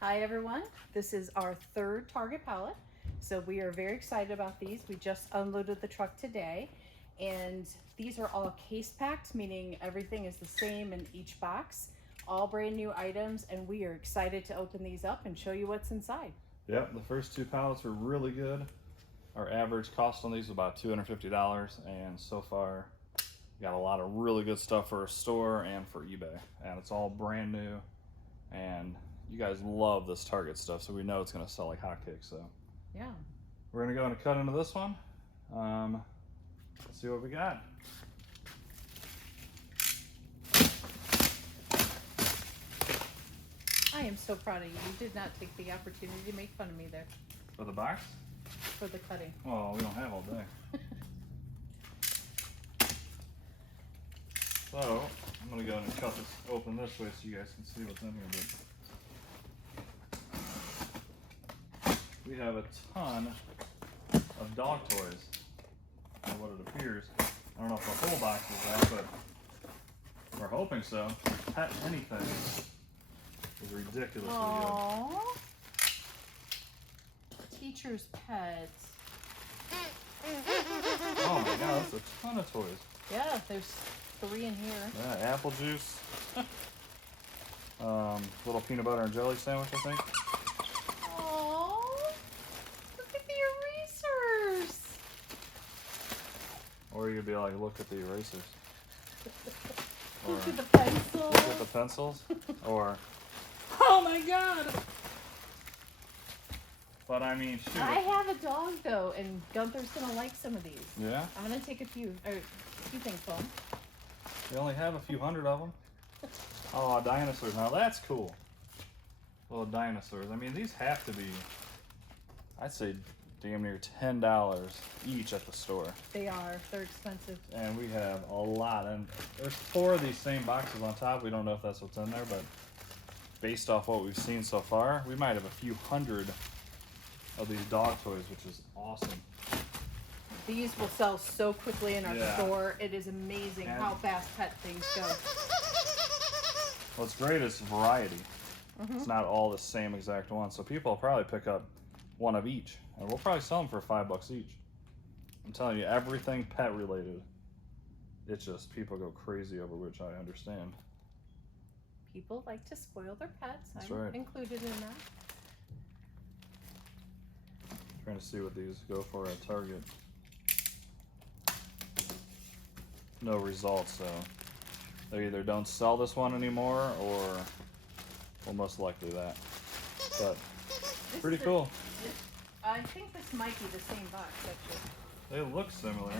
Hi everyone, this is our third Target pallet. So we are very excited about these. We just unloaded the truck today, and these are all case packed, meaning everything is the same in each box, all brand new items, and we are excited to open these up and show you what's inside. Yep, the first two pallets were really good. Our average cost on these was about $250, and so far we got a lot of really good stuff for a store and for eBay, and it's all brand new, and you guys love this Target stuff, so we know it's going to sell like hotcakes. So Yeah. we're going to go and cut into this one. Let's see what we got. I am so proud of you. You did not take the opportunity to make fun of me there For the box? for the cutting. Well, we don't have all day. So I'm going to go and cut this open this way so you guys can see what's in here. But we have a ton of dog toys, or what it appears. I don't know if the whole box is that, but we're hoping so. Pet anything is ridiculously good. Aww. Teacher's pets. Oh my god, that's a ton of toys. Yeah, there's 3 in here. Yeah, apple juice. Little peanut butter and jelly sandwich, I think. Aww. Look at the erasers. Or you could be like, look at the erasers. Or Look at the pencils. look at the pencils. Or, Oh my god. but I mean, shoot. I have a dog though, and Gunther's gonna like some of these. Yeah? I'm gonna take a few things home. We only have a few hundred of them. Oh, dinosaurs. Now that's cool. Little dinosaurs. I mean, these have to be, I'd say, damn near $10 each at the store. They are. They're expensive. And we have a lot. And there's 4 of these same boxes on top. We don't know if that's what's in there, but based off what we've seen so far, we might have a few hundred of these dog toys, which is awesome. These will sell so quickly in our Yeah. store. It is amazing And- how fast pet things go. What's great is variety. It's not all the same exact one. So people will probably pick up one of each, and we'll probably sell them for $5 each. I'm telling you, everything pet related. It's just people go crazy over, which I understand. People like to spoil their pets. That's I'm right. included in that. Trying to see what these go for at Target. No results, so they either don't sell this one anymore, or well, most likely that. But This pretty is- cool. I think this might be the same box actually. They look similar.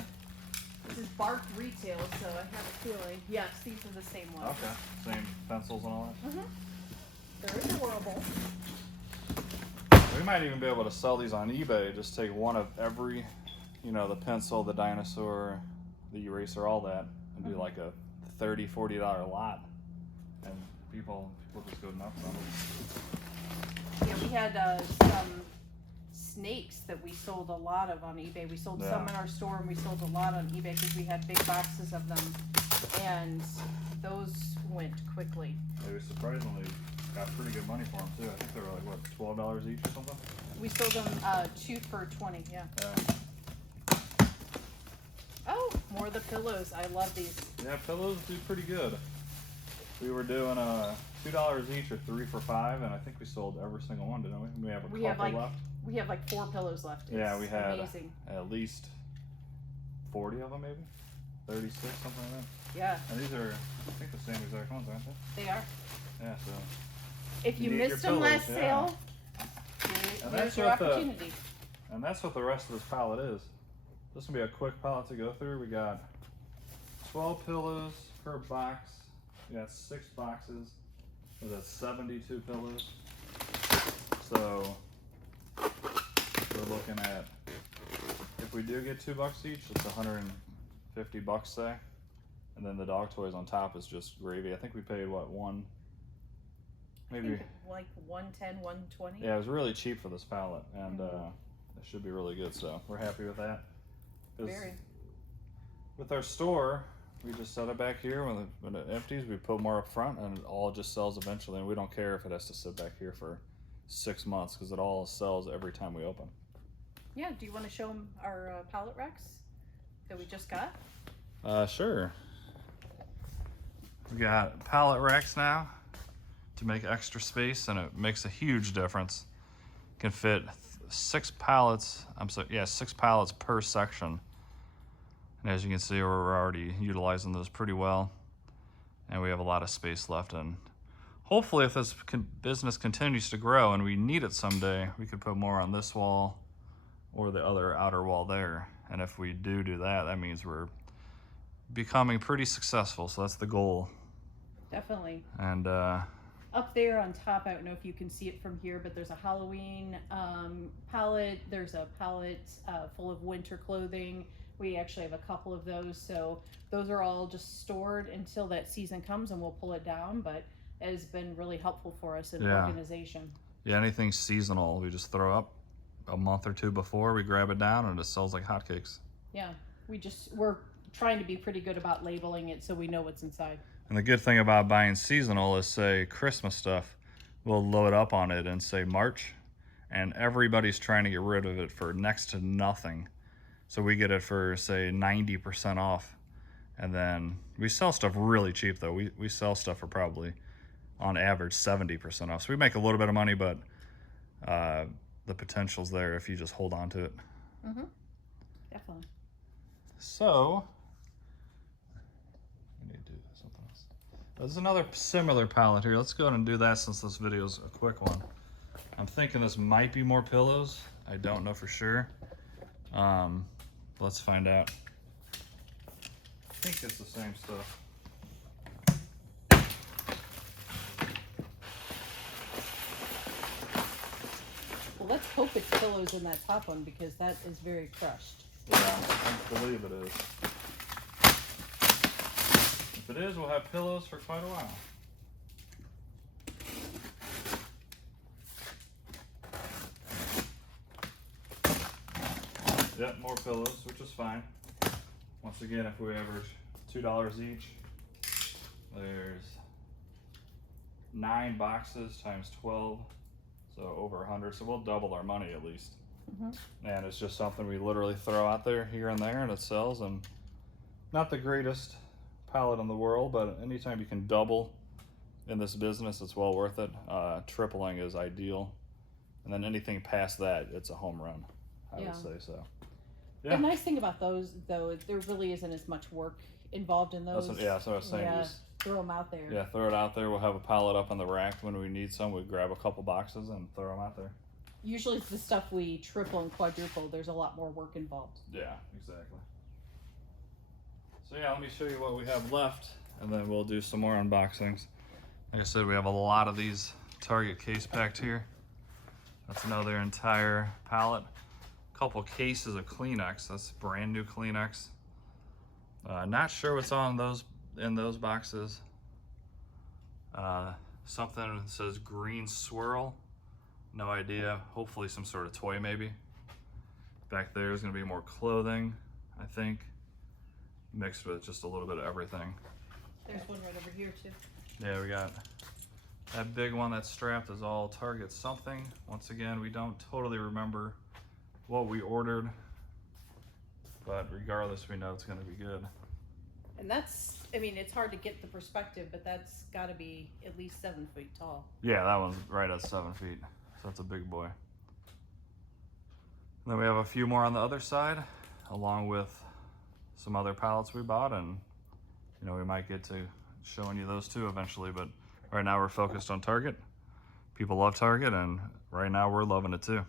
This is Bark Retail, so I have a feeling. Yes, these are the same ones. Okay. Same pencils and all that. They're adorable. We might even be able to sell these on eBay. Just take one of every, you know, the pencil, the dinosaur, the eraser, all that, and do like a $30, $40 lot, and people just go nuts on it. Yeah, we had some snakes that we sold a lot of on eBay. We sold some Yeah. in our store, and we sold a lot on eBay because we had big boxes of them, and those went quickly. They surprisingly got pretty good money for them too. I think they were like what, $12 each or something. We sold them 2 for $20. Yeah. Oh, more of the pillows. I love these. Yeah, pillows do pretty good. We were doing $2 each or 3 for $5, and I think we sold every single one, didn't we? We have a We couple have left. We have like 4 pillows left. It's Yeah, we had amazing. at least 40 of them, maybe 36, something like that. Yeah, And these are, I think, the same exact ones, aren't they? they are. Yeah. So. If you You need missed your them last pillows, yeah. sale, And there's that's your what the- opportunity. And that's what the rest of this pallet is. This will be a quick pallet to go through. We got 12 pillows per box. We got 6 boxes. That's 72 pillows. So we're looking at, if we do get $2 each, it's $150, say. And then the dog toys on top is just gravy. I think we paid what, I maybe. think like 110, 120. Yeah, it was really cheap for this pallet, and it should be really good. So we're happy with that. 'Cause Very. with our store, we just set it back here. When it empties, we put more up front, and it all just sells eventually. And we don't care if it has to sit back here for 6 months because it all sells every time we open. Yeah, do you want to show them our pallet racks that we just got? Sure. We got pallet racks now to make extra space, and it makes a huge difference. Can fit 6 pallets. 6 pallets per section. And as you can see, we're already utilizing those pretty well, and we have a lot of space left. And hopefully, if this business continues to grow and we need it someday, we could put more on this wall or the other outer wall there. And if we do that, that means we're becoming pretty successful. So that's the goal. Definitely. And up there on top, I don't know if you can see it from here, but there's a Halloween pallet. There's a pallet full of winter clothing. We actually have a couple of those. So those are all just stored until that season comes, and we'll pull it down. But it has been really helpful for us in organization. Yeah, anything seasonal, we just throw up a month or two before, we grab it down, and it sells like hotcakes. Yeah, we're trying to be pretty good about labeling it so we know what's inside. And the good thing about buying seasonal is, say, Christmas stuff, we'll load up on it and say March, and everybody's trying to get rid of it for next to nothing. So we get it for, say, 90% off. And then we sell stuff really cheap, though. We sell stuff for probably, on average, 70% off. So we make a little bit of money, but the potential's there if you just hold on to it. Mm-hmm. Definitely. So, we need to do something else. There's another similar pallet here. Let's go ahead and do that since this video's a quick one. I'm thinking this might be more pillows. I don't know for sure. Let's find out. I think it's the same stuff. Well, let's hope it's pillows in that top one because that is very crushed. Yeah, I believe it is. If it is, we'll have pillows for quite a while. Yep, more pillows, which is fine. Once again, if we average $2 each, there's 9 boxes times 12, so over 100. So we'll double our money at least. Mm-hmm. And it's just something we literally throw out there here and there, and it sells. And not the greatest pallet in the world, but anytime you can double in this business, it's well worth it. Tripling is ideal, and then anything past that, it's a home run. I would say so. Yeah. The nice thing about those, though, there really isn't as much work involved in those. That's what I was saying. Yeah, just throw them out there. Yeah, throw it out there. We'll have a pallet up on the rack when we need some. We grab a couple boxes and throw them out there. Usually it's the stuff we triple and quadruple. There's a lot more work involved. Yeah, exactly. So yeah, let me show you what we have left, and then we'll do some more unboxings. Like I said, we have a lot of these Target case packed here. That's another entire pallet. Couple cases of Kleenex. That's brand new Kleenex. Not sure what's in those boxes. Something that says green swirl. No idea. Hopefully some sort of toy maybe. Back there is going to be more clothing, I think, mixed with just a little bit of everything. There's one right over here too. Yeah, we got that big one that's strapped is all Target something. Once again, we don't totally remember what we ordered, but regardless, we know it's going to be good. And that's, I mean, it's hard to get the perspective, but that's got to be at least 7 feet tall. Yeah, that one's right at 7 feet, so that's a big boy. And then we have a few more on the other side, along with some other pallets we bought, and we might get to showing you those too eventually, but right now we're focused on Target. People love Target, and right now we're loving it too.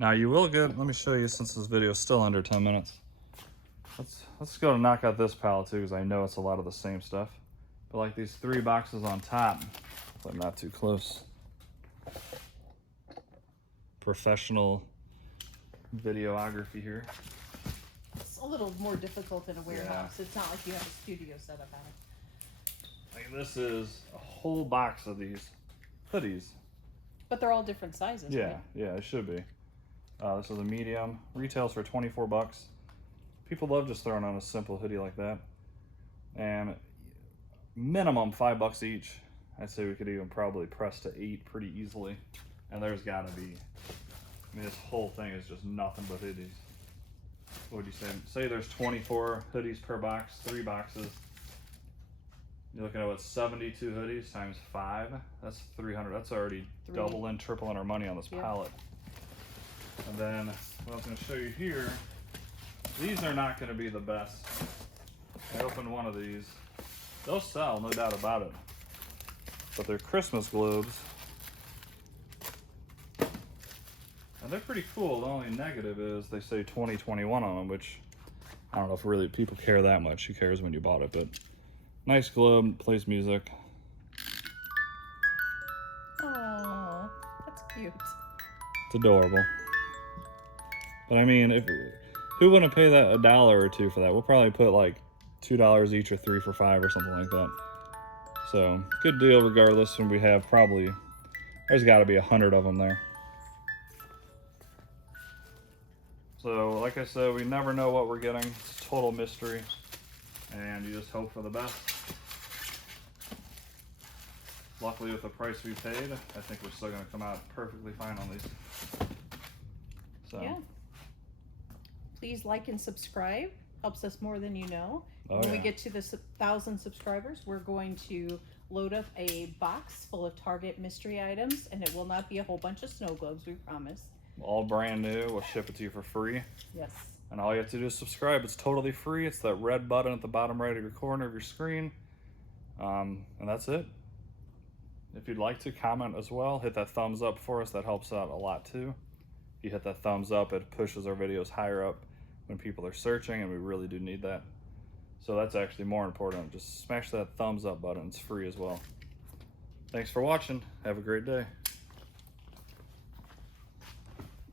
Now you will get, let me show you since this video is still under 10 minutes. Let's go and knock out this pallet too, because I know it's a lot of the same stuff. But like these 3 boxes on top, but not too close. Professional videography here. It's a little more difficult in a warehouse. Yeah. It's not like you have a studio set up at it. Like this is a whole box of these hoodies. But they're all different sizes. Yeah, right? Yeah, it should be. This is a medium. Retails for 24 bucks. People love just throwing on a simple hoodie like that. And minimum $5 each. I'd say we could even probably press to 8 pretty easily. And there's gotta be, I mean, this whole thing is just nothing but hoodies. What would you say? Say there's 24 hoodies per box, 3 boxes. You're looking at what, 72 hoodies times 5? That's 300. That's already doubling, tripling our money on this pallet. And then what I was going to show you here, these are not going to be the best. I opened one of these. They'll sell, no doubt about it. But they're Christmas globes. And they're pretty cool. The only negative is they say 2021 on them, which I don't know if really people care that much. Who cares when you bought it? But nice globe, plays music. Oh, that's cute. It's adorable. But I mean, who wouldn't pay that $1 or $2 for that? We'll probably put like $2 each or 3 for $5 or something like that. So good deal regardless. When we have probably, there's got to be 100 of them there. So like I said, we never know what we're getting. It's a total mystery, and you just hope for the best. Luckily, with the price we paid, I think we're still going to come out perfectly fine on these. So Yeah. Please like and subscribe. Helps us more than you know. Oh, when yeah. we get to the 1,000 subscribers, we're going to load up a box full of Target mystery items, and it will not be a whole bunch of snow globes, we promise. all brand new. We'll ship it to you for free. Yes. And all you have to do is subscribe. It's totally free. It's that red button at the bottom right of your corner of your screen. And that's it. If you'd like to comment as well, hit that thumbs up for us. That helps out a lot too. If you hit that thumbs up, it pushes our videos higher up when people are searching, and we really do need that. So that's actually more important. Just smash that thumbs up button. It's free as well. Thanks for watching. Have a great day.